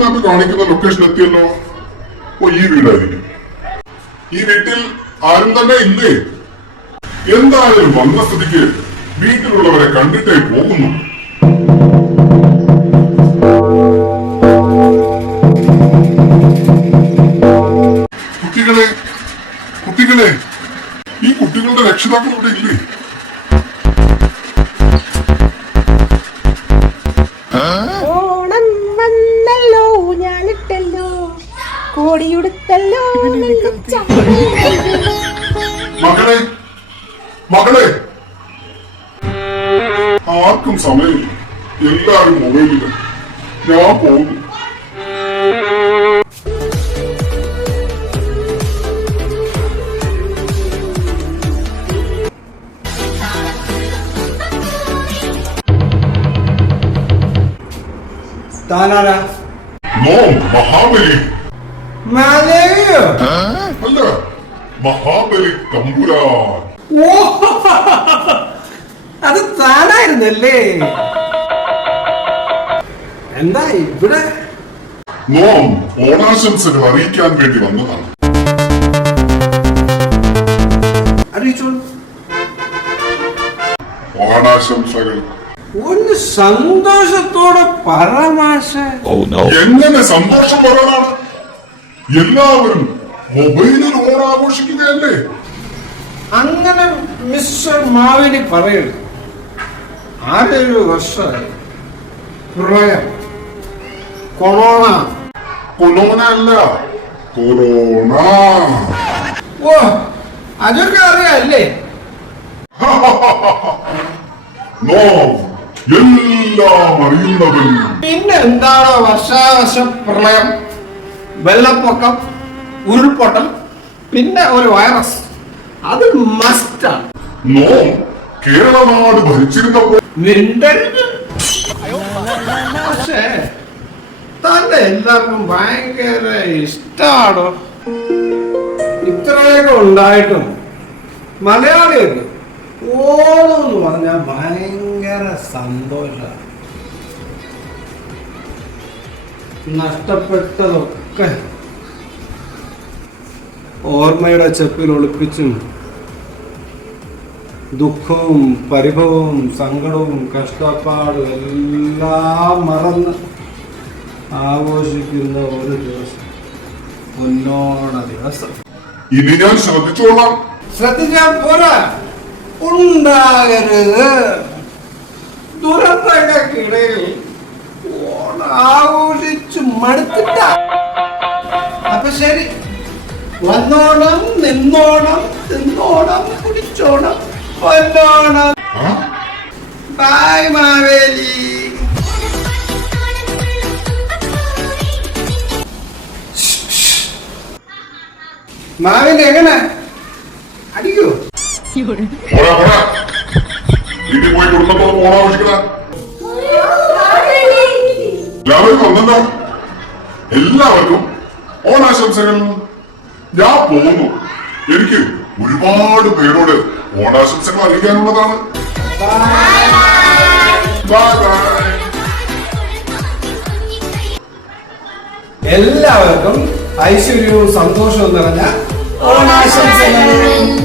മാപ്പ് കാണിക്കുന്ന ലൊക്കേഷൻ എത്തിയല്ലോ? ഓ ഈ വീടായിരിക്കും. ഈ വീട്ടിൽ ആരും തന്നെ ഇല്ലേ? എന്തായാലും വന്ന സ്ഥിതിക്ക് വീട്ടിലുള്ളവരെ കണ്ടിട്ടേ പോകുന്നു. കുട്ടികളെ കുട്ടികളെ ഈ കുട്ടികളുടെ രക്ഷിതാക്കൾ ഇവിടെ ഇല്ലേ? ഓണം കോടിയുടുത്തല്ലോ മകളെ മകളെ ആർക്കും സമയമില്ല. എല്ലാരും മൊബൈലില്ല ഞാൻ പോകുന്നു താനാരാ? നോ മഹാബലി. മാലേയോ? അല്ല മഹാബലി തമ്പുരാൻ. ഓ അത് താനായിരുന്നല്ലേ? എന്താ ഇവിടെ? നോം ഓണാശംസകൾ അറിയിക്കാൻ വേണ്ടി വന്നതാണ്. അറിയിച്ചോളൂ ഓണാശംസകൾ. ഒന്ന് സന്തോഷത്തോടെ പരമാശ എങ്ങനെ സന്തോഷം വരാനാണ് എല്ലാവരും മൊബൈലിൽ ഓണാഘോഷിക്കുകയല്ലേ അങ്ങനെ മിസ്റ്റർ മാവിനി പറയരുത്. ആറേഴ് വർഷമായി. പ്രളയം. കൊറോണ. കൊറോണ അല്ല കൊറോണ. ഓ അതൊക്കെ അറിയാല്ലേ? എല്ലാം അറിയുന്നവൻ പിന്നെന്താണോ വർഷാവശം വർഷാവർഷ പ്രളയം? വെള്ളപ്പൊക്കം ഉരുൾപൊട്ടൽ പിന്നെ ഒരു വൈറസ് അത് മസ്റ്റാണ് കേരളനാട് ഭരിച്ചിരുന്നപ്പോൾ മിണ്ടരുത് പക്ഷേ തന്നെ എല്ലാവർക്കും ഭയങ്കര ഇഷ്ടാണോ. ഇത്രയൊക്കെ ഉണ്ടായിട്ടും മലയാളികൾക്ക് ഓണം എന്ന് പറഞ്ഞാൽ ഭയങ്കര സന്തോഷമാണ്. നഷ്ടപ്പെട്ടതൊക്കെ ഓർമ്മയുടെ ചെപ്പിൽ ഒളിപ്പിച്ചും ദുഃഖവും പരിഭവവും സങ്കടവും കഷ്ടപ്പാടും എല്ലാം മറന്ന് ആഘോഷിക്കുന്ന ഒരു ദിവസം പൊന്നോണ ദിവസം. ഇനി ഞാൻ ശ്രദ്ധിച്ചോളാം. ശ്രദ്ധിച്ചാൽ പോരാ. ഉണ്ടാകരുത്. ദുരന്തങ്ങൾക്കിടയിൽ ആഘോഷിച്ചു മടുത്തിട്ട. അപ്പൊ ശരി. വന്നോണം നിന്നോണം തിന്നോണം കുടിച്ചോണം പൊന്നോണം ആ? ബായ് മാവേലി. മാവേലി എങ്ങനെ? അടിക്കൂ. വീട്ടിൽ പോയി കുടുംബത്തോട് എല്ലാവരും എല്ലാവർക്കും ഓണാശംസകൾ. ഞാൻ പോകുന്നു. എനിക്ക് ഒരുപാട് പേരോട് ഓണാശംസകൾ അറിയിക്കാനുള്ളതാണ്. എല്ലാവർക്കും ഐശ്വര്യവും സന്തോഷവും നിറഞ്ഞ ഓണാശംസകൾ.